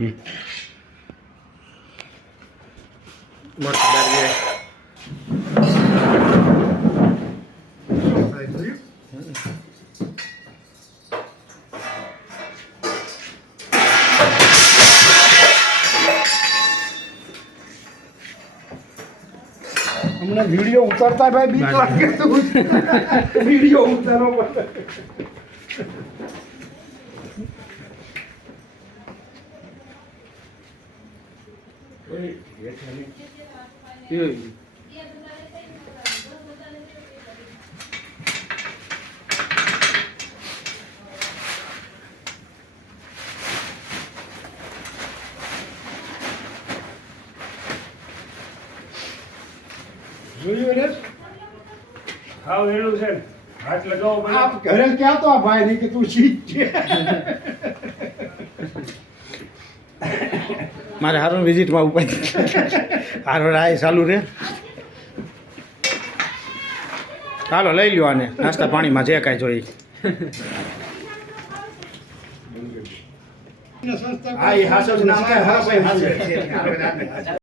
હમણાં વિડીયો ઉતારતા ભાઈ બીક લાગે તો વિડીયો ઉતારવો પડે. જોયું ને હાવ એનું છે ને હાથ લગાવો આ ઘરે ક્યાં તો આ ભાઈ નહીં કે તું શીખ છે. મારે હારું વિઝિટમાં ઉપાય હારો રાય ચાલુ રે. ચાલો લઈ લ્યો આને નાસ્તા પાણીમાં જે કાંઈ જોઈએ. હા એ હાસો જ નામ છે. હા ભાઈ હાસો.